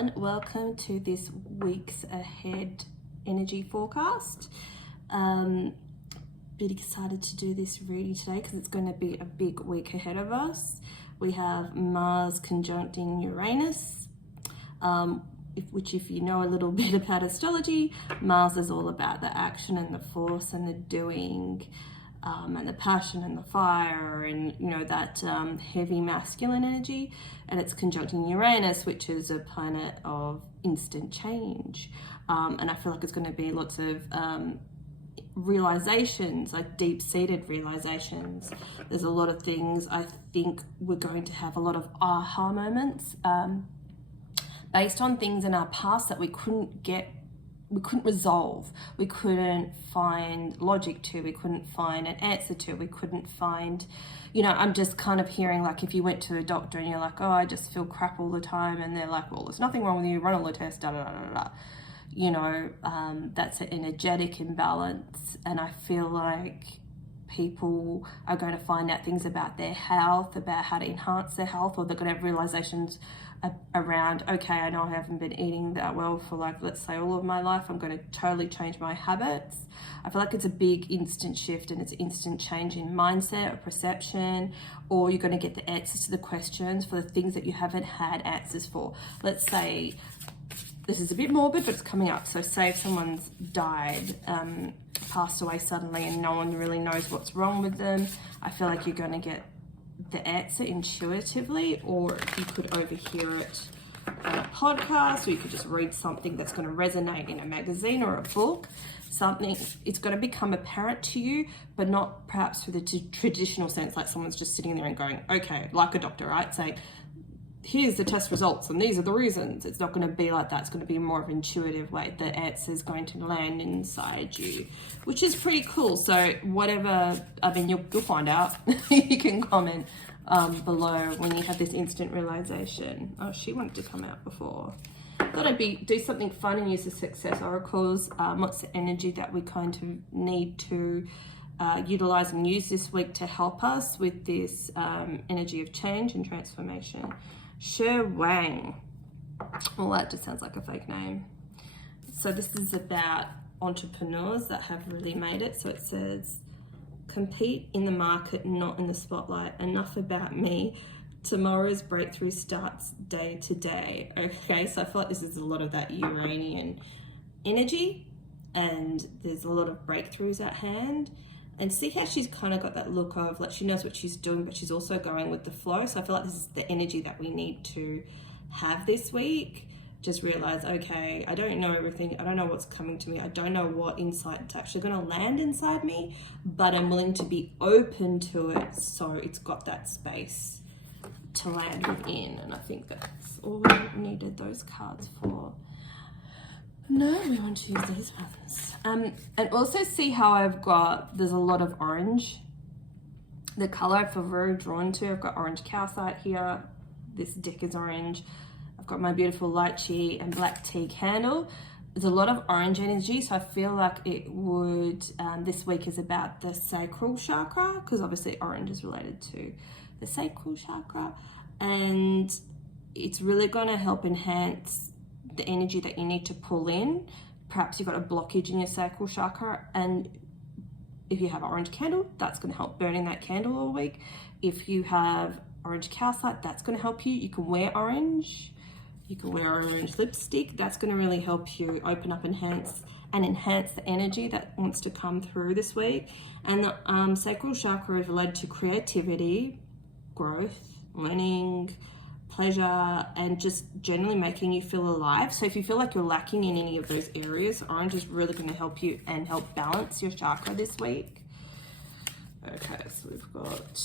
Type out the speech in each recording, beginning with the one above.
everyone, welcome to this week's ahead energy forecast. Bit excited to do this reading today because it's going to be a big week ahead of us. We have Mars conjuncting Uranus, which if you know a little bit about astrology, Mars is all about the action and the force and the doing, and the passion and the fire and that heavy masculine energy, and it's conjuncting Uranus, which is a planet of instant change, and I feel like it's going to be lots of realizations, like deep-seated realizations. There's a lot of things. I think we're going to have a lot of aha moments based on things in our past that we couldn't resolve, we couldn't find logic to, we couldn't find an answer to, we couldn't find, I'm just kind of hearing, like, if you went to a doctor and you're like, oh, I just feel crap all the time, and they're like, well, there's nothing wrong with you, run all the tests, da da da da da. That's an energetic imbalance, and I feel like people are going to find out things about their health, about how to enhance their health, or they're going to have realizations around, okay, I know I haven't been eating that well for, like, let's say all of my life, I'm going to totally change my habits. I feel like it's a big instant shift, and it's instant change in mindset or perception, or you're going to get the answers to the questions for the things that you haven't had answers for. Let's say, this is a bit morbid, but it's coming up. So say if someone's died, passed away suddenly, and no one really knows what's wrong with them, I feel like you're going to get the answer intuitively, or you could overhear it on a podcast, or you could just read something that's going to resonate in a magazine or a book. Something, it's going to become apparent to you, but not perhaps through the traditional sense, like someone's just sitting there and going, okay, like a doctor, right? Saying, here's the test results and these are the reasons. It's not going to be like that. It's going to be more of an intuitive way. The answer is going to land inside you, which is pretty cool. So whatever, I mean, you'll find out. You can comment below when you have this instant realization. Oh, she wanted to come out before. Thought I'd do something fun and use the success oracles. What's the energy that we kind of need to utilize and use this week to help us with this energy of change and transformation? Shi Wang. Well, that just sounds like a fake name. So this is about entrepreneurs that have really made it. So it says, compete in the market, not in the spotlight. Enough about me. Tomorrow's breakthrough starts day to day. Okay, so I feel like this is a lot of that Uranian energy, and there's a lot of breakthroughs at hand. And see how she's kind of got that look of, like, she knows what she's doing, but she's also going with the flow. So I feel like this is the energy that we need to have this week. Just realize, okay, I don't know everything. I don't know what's coming to me. I don't know what insight's actually going to land inside me, but I'm willing to be open to it, so it's got that space to land within. And I think that's all we needed those cards for. No, we want to use these ones. And also see how there's a lot of orange. The color I feel very drawn to, I've got orange calcite here. This deck is orange. I've got my beautiful lychee and black tea candle. There's a lot of orange energy, so I feel like it would, this week is about the sacral chakra, because obviously orange is related to the sacral chakra. And it's really going to help enhance the energy that you need to pull in. Perhaps you've got a blockage in your sacral chakra, and if you have an orange candle, that's going to help burning that candle all week. If you have orange calcite, that's going to help you. You can wear orange. You can wear orange lipstick. That's going to really help you open up, enhance the energy that wants to come through this week. And the sacral chakra is related to creativity, growth, learning, pleasure, and just generally making you feel alive. So if you feel like you're lacking in any of those areas, orange is really going to help you and help balance your chakra this week. Okay, so we've got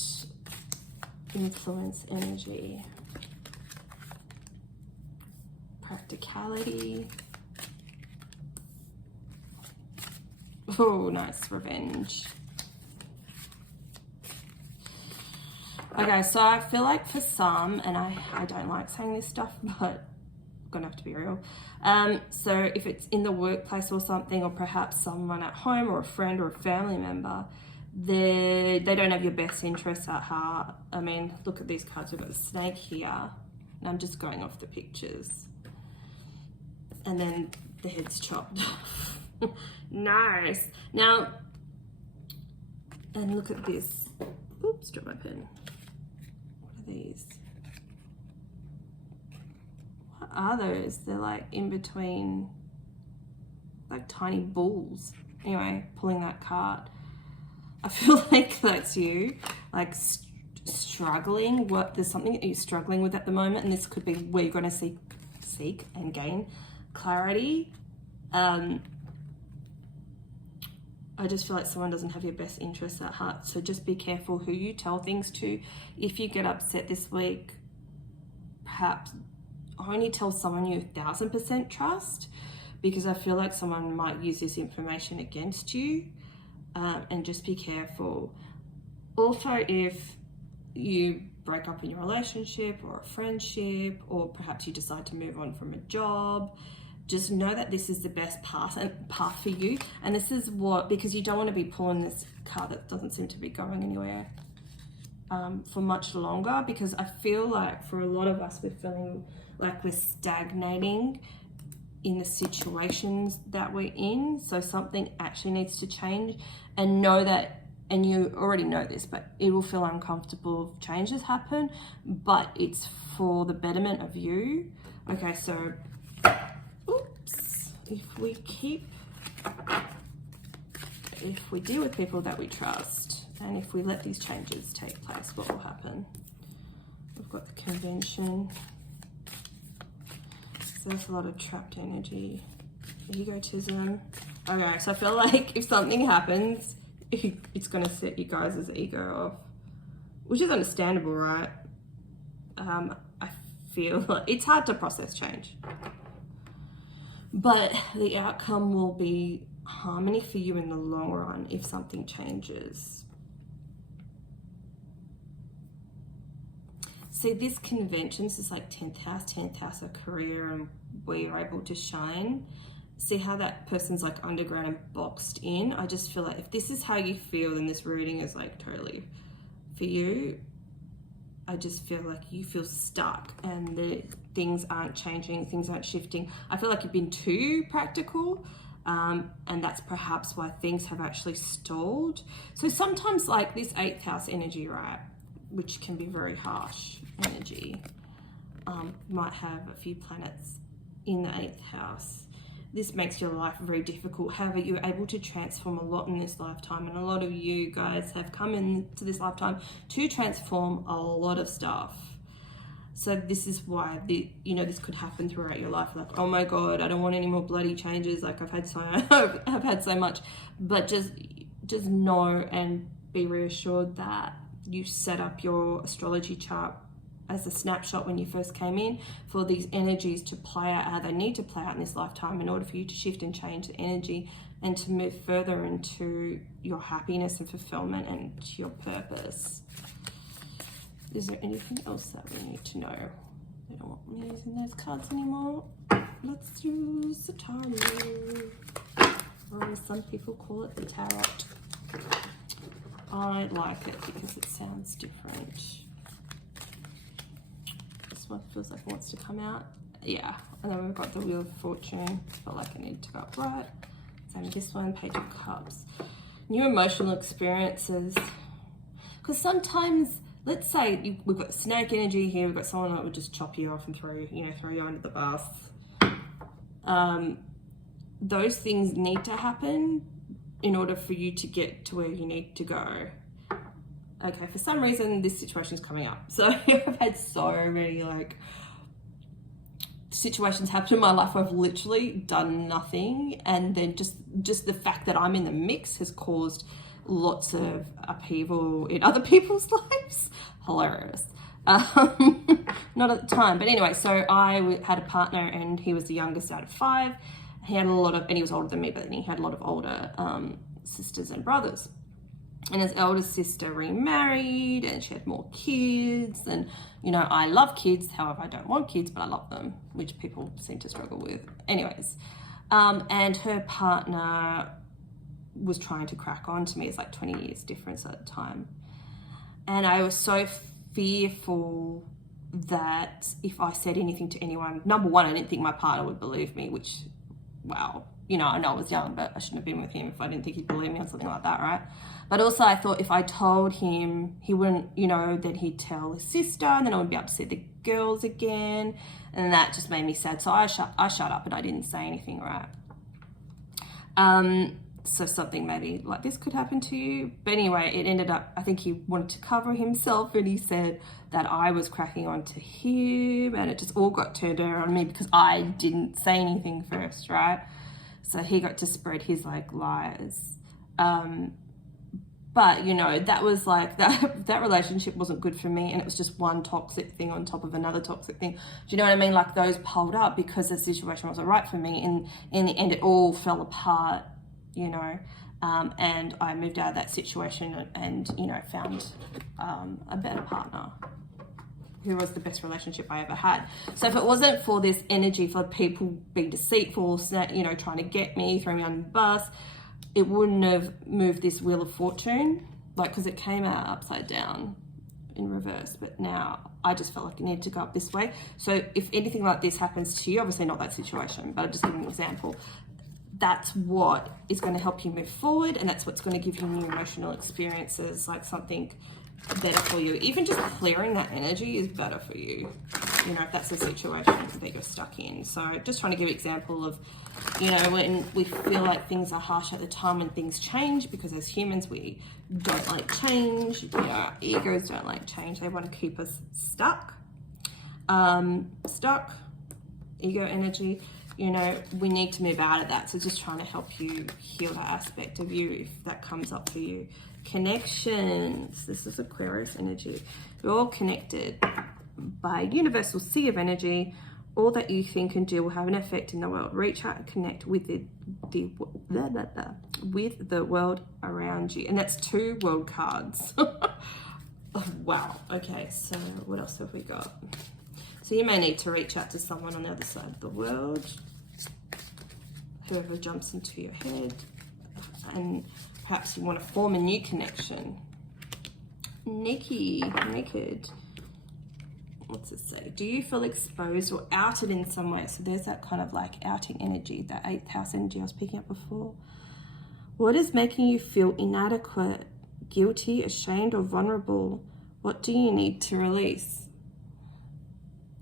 influence energy, practicality. Oh, nice, revenge. Okay, so I feel like for some, and I don't like saying this stuff, but I'm gonna have to be real. So if it's in the workplace or something, or perhaps someone at home or a friend or a family member, they don't have your best interests at heart. I mean, look at these cards. We've got the snake here, and I'm just going off the pictures. and then the head's chopped off. Nice. Now, and look at this. Oops, dropped my pen. What are these? What are those? They're like in between, like tiny balls. Anyway, pulling that card. I feel like that's you, like struggling. There's something that you're struggling with at the moment, and this could be where you're going to seek and gain clarity. I just feel like someone doesn't have your best interests at heart. So just be careful who you tell things to. If you get upset this week, perhaps only tell someone you 1000% trust, because I feel like someone might use this information against you, and just be careful. Also, if you break up in your relationship or a friendship, or perhaps you decide to move on from a job, just know that this is the best path for you. And this is because you don't want to be pulling this card that doesn't seem to be going anywhere for much longer, because I feel like for a lot of us, we're feeling like we're stagnating in the situations that we're in. So something actually needs to change, and know that, and you already know this, but it will feel uncomfortable if changes happen, but it's for the betterment of you. Okay, so if we deal with people that we trust, and if we let these changes take place, what will happen? We've got the convention. So there's a lot of trapped energy, egotism. Okay, so I feel like if something happens, it's going to set you guys' ego off, which is understandable, right? I feel like it's hard to process change, but the outcome will be harmony for you in the long run if something changes. See, this convention is like 10th house of career and where you're able to shine. See how that person's like underground and boxed in? I just feel like if this is how you feel, then this reading is like totally for you. I just feel like you feel stuck and things aren't changing, things aren't shifting. I feel like you've been too practical, and that's perhaps why things have actually stalled. So sometimes like this 8th house energy, right, which can be very harsh energy, might have a few planets in the 8th house. This makes your life very difficult. However, you're able to transform a lot in this lifetime, and a lot of you guys have come into this lifetime to transform a lot of stuff. So this is why this could happen throughout your life. Like, oh my God, I don't want any more bloody changes. Like I've had so much, but just know and be reassured that you set up your astrology chart as a snapshot when you first came in for these energies to play out how they need to play out in this lifetime in order for you to shift and change the energy and to move further into your happiness and fulfillment and your purpose. Is there anything else that we need to know? They don't want me using those cards anymore. Let's use the tarot. Or as some people call it, the tarot. I like it because it sounds different. This one feels like it wants to come out. Yeah, and then we've got the Wheel of Fortune. Felt like I need to go up right. Same with this one, Page of Cups. New emotional experiences. Because sometimes, let's say we've got snake energy here, we've got someone that would just chop you off and throw you under the bus. Those things need to happen in order for you to get to where you need to go. Okay, for some reason this situation is coming up. So I've had so many situations happen in my life where I've literally done nothing, and then just the fact that I'm in the mix has caused lots of upheaval in other people's lives. Hilarious. Not at the time, but anyway, so I had a partner and he was the youngest out of 5. He had and he was older than me, but then he had a lot of older sisters and brothers. And his eldest sister remarried and she had more kids. And, I love kids. However, I don't want kids, but I love them, which people seem to struggle with. Anyways, and her partner was trying to crack on to me. It's like 20 years difference at the time. And I was so fearful that if I said anything to anyone, number one, I didn't think my partner would believe me, which, wow, you know, I know I was young, but I shouldn't have been with him if I didn't think he'd believe me or something like that, right? But also I thought if I told him, he wouldn't, you know, then he'd tell his sister, and then I wouldn't be able to see the girls again, and that just made me sad. So I shut up and I didn't say anything, right? So something maybe like this could happen to you. But anyway, it ended up, I think he wanted to cover himself, and he said that I was cracking on to him, and it just all got turned around on me because I didn't say anything first, right? So he got to spread his like lies. But you know, that was like, that relationship wasn't good for me, and it was just one toxic thing on top of another toxic thing. Do you know what I mean? Like those piled up because the situation wasn't right for me, and in the end it all fell apart, you know. And I moved out of that situation and you know, found a better partner who was the best relationship I ever had. So if it wasn't for this energy for people being deceitful, you know, trying to get me, throw me on the bus, it wouldn't have moved this Wheel of Fortune, like, because it came out upside down in reverse, but now I just felt like it needed to go up this way. So if anything like this happens to you, obviously not that situation, but I'm just giving an example, that's what is going to help you move forward, and that's what's going to give you new emotional experiences, like something better for you. Even just clearing that energy is better for you, you know, if that's the situation that you're stuck in. So just trying to give an example of, you know, when we feel like things are harsh at the time when things change, because as humans we don't like change, you know, our egos don't like change, they want to keep us stuck, ego energy. You know, we need to move out of that. So just trying to help you heal that aspect of you if that comes up for you. Connections. This is Aquarius energy. You're all connected by a universal sea of energy. All that you think and do will have an effect in the world. Reach out and connect with with the world around you. And that's 2 world cards. Oh, wow. Okay, so what else have we got? So you may need to reach out to someone on the other side of the world, whoever jumps into your head, and perhaps you want to form a new connection. Naked. What's it say? Do you feel exposed or outed in some way? So there's that kind of like outing energy, that 8th house energy I was picking up before. What is making you feel inadequate, guilty, ashamed, or vulnerable? What do you need to release?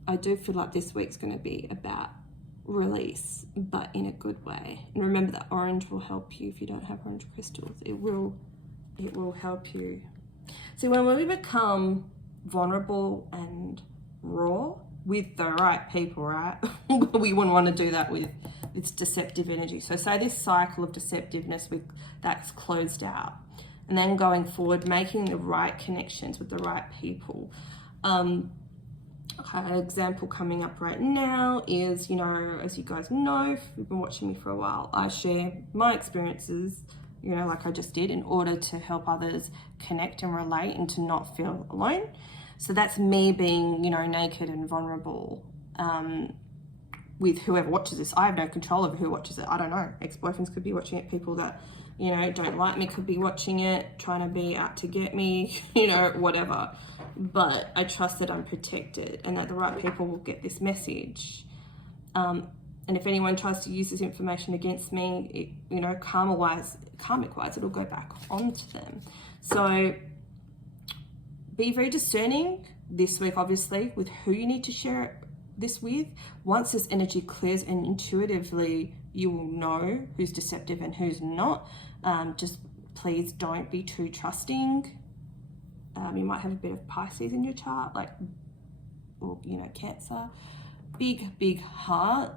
I do feel like this week's going to be about release, but in a good way. And remember that orange will help you if you don't have orange crystals. It will help you. So when we become vulnerable and raw with the right people, right? We wouldn't want to do that with this deceptive energy. So say this cycle of deceptiveness that's closed out. And then going forward, making the right connections with the right people. An example coming up right now is, you know, as you guys know, if you've been watching me for a while, I share my experiences, you know, like I just did, in order to help others connect and relate and to not feel alone. So that's me being, you know, naked and vulnerable with whoever watches this. I have no control over who watches it. I don't know. Ex-boyfriends could be watching it. People that, you know, don't like me could be watching it, trying to be out to get me, you know, whatever. But I trust that I'm protected and that the right people will get this message. And if anyone tries to use this information against me, you know, karmic-wise, it'll go back onto them. So be very discerning this week, obviously, with who you need to share this with. Once this energy clears, and intuitively you will know who's deceptive and who's not. Just please don't be too trusting. You might have a bit of Pisces in your chart, like, or, you know, Cancer. Big heart,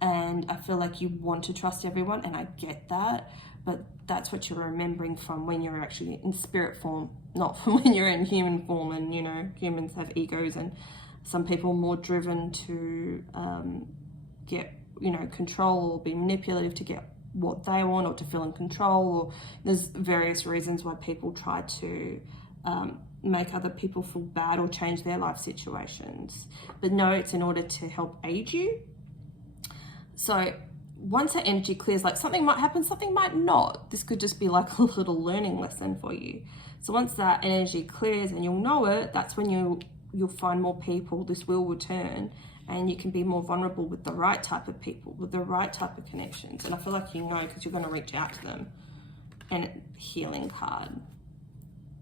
and I feel like you want to trust everyone, and I get that, but that's what you're remembering from when you're actually in spirit form, not from when you're in human form. And, you know, humans have egos, and some people are more driven to get, you know, control or be manipulative to get what they want, or to feel in control, or there's various reasons why people try to make other people feel bad or change their life situations. But no, it's in order to help aid you. So once that energy clears, like, something might happen, something might not. This could just be like a little learning lesson for you. So once that energy clears and you'll know it, that's when you you'll find more people, this will return, and you can be more vulnerable with the right type of people, with the right type of connections. And I feel like you know, because you're going to reach out to them. And healing card.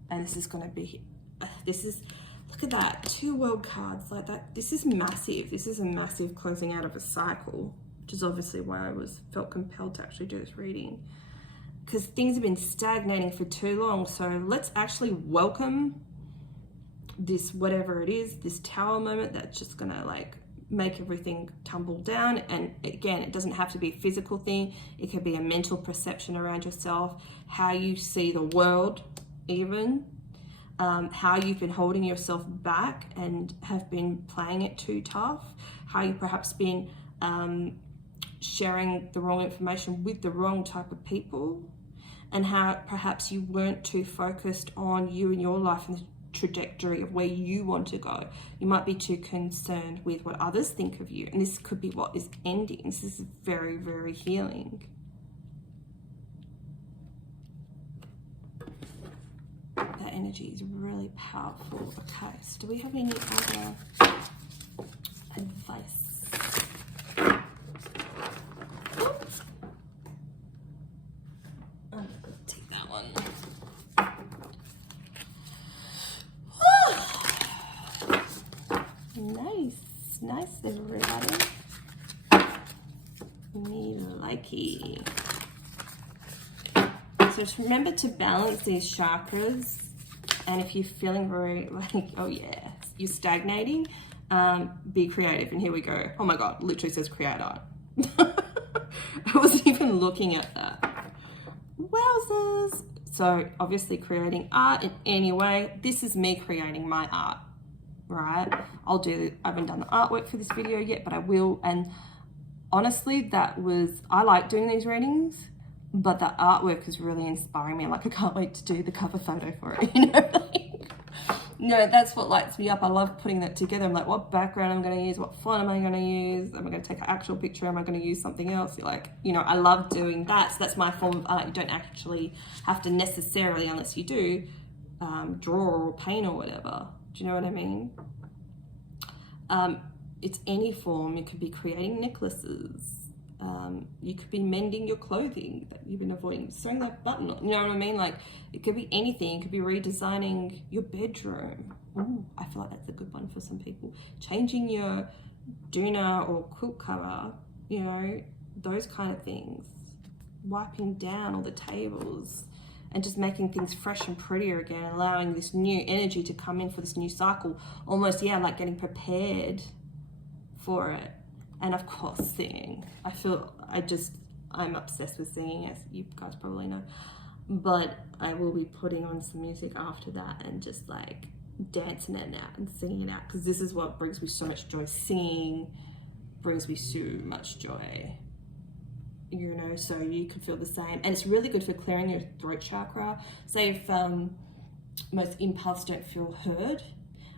And this is going to be, look at that, 2 world cards like that. This is massive. This is a massive closing out of a cycle, which is obviously why I felt compelled to actually do this reading. Because things have been stagnating for too long. So let's actually welcome this, whatever it is, this tower moment that's just gonna like make everything tumble down. And again, it doesn't have to be a physical thing. It could be a mental perception around yourself, how you see the world, even how you've been holding yourself back and have been playing it too tough, how you perhaps been sharing the wrong information with the wrong type of people, and how perhaps you weren't too focused on you and your life and the trajectory of where you want to go. You might be too concerned with what others think of you, and this could be what is ending. This is very, very healing. That energy is really powerful. Okay, so do we have any other advice? Take that one. Nice, everybody. Me likey. So just remember to balance these chakras. And if you're feeling very like, oh yeah, you're stagnating, be creative. And here we go. Oh my God, literally says create art. I wasn't even looking at that. Wowzers. So obviously creating art in any way. This is me creating my art, right? I haven't done the artwork for this video yet, but I will. And honestly, I like doing these readings, but the artwork is really inspiring me. Like, I can't wait to do the cover photo for it, you know? No, that's what lights me up. I love putting that together. I'm like, what background I'm going to use? What font am I going to use? Am I going to take an actual picture? Am I going to use something else? Like, you know, I love doing that. So that's my form of art. You don't actually have to necessarily, unless you do, draw or paint or whatever. Do you know what I mean? It's any form. You could be creating necklaces. You could be mending your clothing that you've been avoiding, sewing that button on, you know what I mean? Like, it could be anything. It could be redesigning your bedroom. Ooh, I feel like that's a good one for some people. Changing your doona or quilt cover, you know, those kind of things. Wiping down all the tables and just making things fresh and prettier again, allowing this new energy to come in for this new cycle. Almost, yeah, like getting prepared for it. And of course, singing. I'm obsessed with singing, as you guys probably know. But I will be putting on some music after that and just like dancing it out and singing it out, because this is what brings me so much joy. Singing brings me so much joy, you know, so you can feel the same. And it's really good for clearing your throat chakra. Say if most empaths don't feel heard,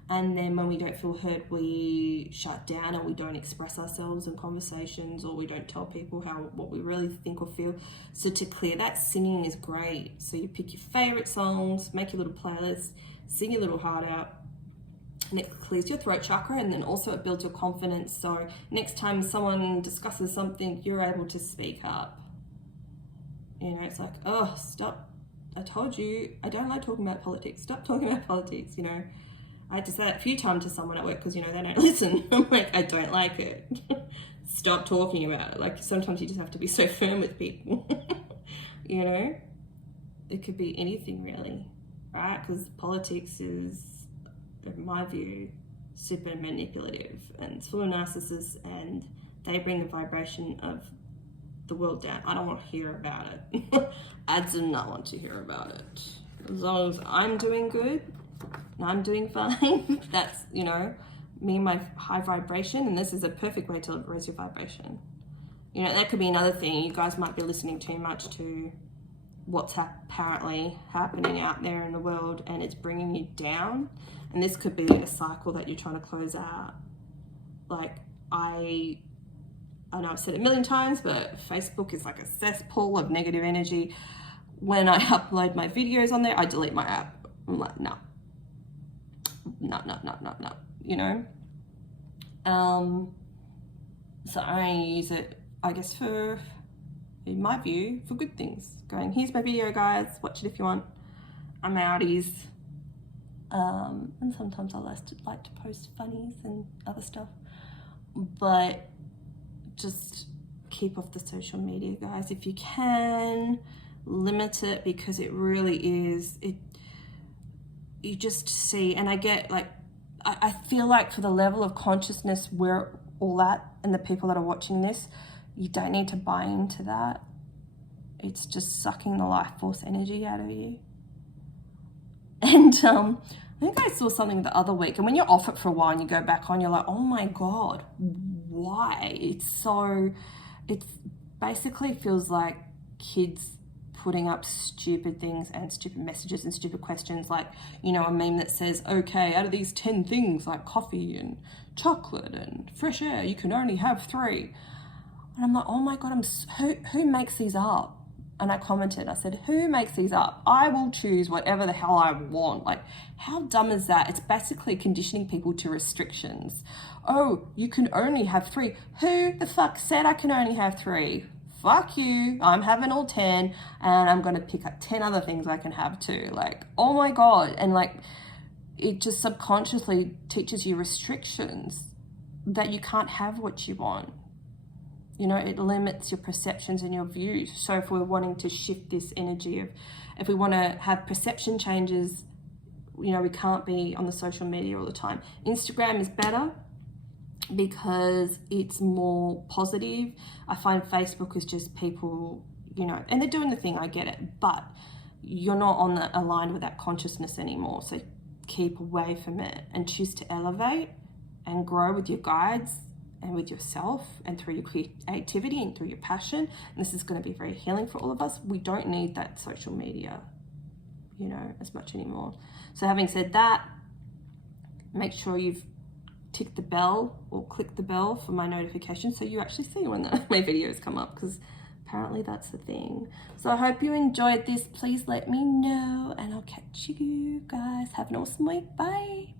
and then when we don't feel heard, we shut down and we don't express ourselves in conversations, or we don't tell people what we really think or feel. So to clear that, singing is great. So you pick your favorite songs, make your little playlist, sing your little heart out, and it clears your throat chakra, and then also it builds your confidence. So next time someone discusses something, you're able to speak up. You know, it's like, oh, stop. I told you, I don't like talking about politics. Stop talking about politics, you know. I had to say that a few times to someone at work because, you know, they don't listen. I'm like, I don't like it. Stop talking about it. Like, sometimes you just have to be so firm with people. You know? It could be anything, really, right? Because politics is, in my view, super manipulative, and it's full of narcissists, and they bring the vibration of the world down. I don't want to hear about it. I do not want to hear about it. As long as I'm doing good, and I'm doing fine, that's, you know, me and my high vibration, and this is a perfect way to raise your vibration. You know, that could be another thing. You guys might be listening too much to what's apparently happening out there in the world, and it's bringing you down. And this could be a cycle that you're trying to close out. Like, I know I've said it a million times, but Facebook is like a cesspool of negative energy. When I upload my videos on there, I delete my app. I'm like, no. you know. So I only use it, I guess, for, in my view, for good things. Going, here's my video, guys, watch it if you want. I'm outies. And sometimes I like to post funnies and other stuff. But just keep off the social media, guys. If you can, limit it, because it really is, you just see, and I get like, I feel like for the level of consciousness we're all at, and the people that are watching this, you don't need to buy into that. It's just sucking the life force energy out of you. And I think I saw something the other week, and when you're off it for a while and you go back on, you're like, oh my God, why? It's basically feels like kids putting up stupid things and stupid messages and stupid questions, like, you know, a meme that says, okay, out of these 10 things like coffee and chocolate and fresh air, you can only have 3. And I'm like, oh my God, who makes these up? And I commented, I said, who makes these up? I will choose whatever the hell I want. Like, how dumb is that? It's basically conditioning people to restrictions. Oh, you can only have 3. Who the fuck said I can only have 3? Fuck you, I'm having all 10, and I'm gonna pick up 10 other things I can have too. Like, oh my God. And like, it just subconsciously teaches you restrictions, that you can't have what you want. You know, it limits your perceptions and your views. So if we're wanting to shift this energy of, if we want to have perception changes, you know, we can't be on the social media all the time. Instagram is better because it's more positive. I find Facebook is just people, you know, and they're doing the thing, I get it, but you're not aligned with that consciousness anymore. So keep away from it and choose to elevate and grow with your guides and with yourself and through your creativity and through your passion. And this is going to be very healing for all of us. We don't need that social media, you know, as much anymore. So having said that, make sure you've tick the bell or click the bell for my notifications so you actually see when my videos come up, because apparently that's the thing. So I hope you enjoyed this. Please let me know, and I'll catch you guys. Have an awesome week. Bye.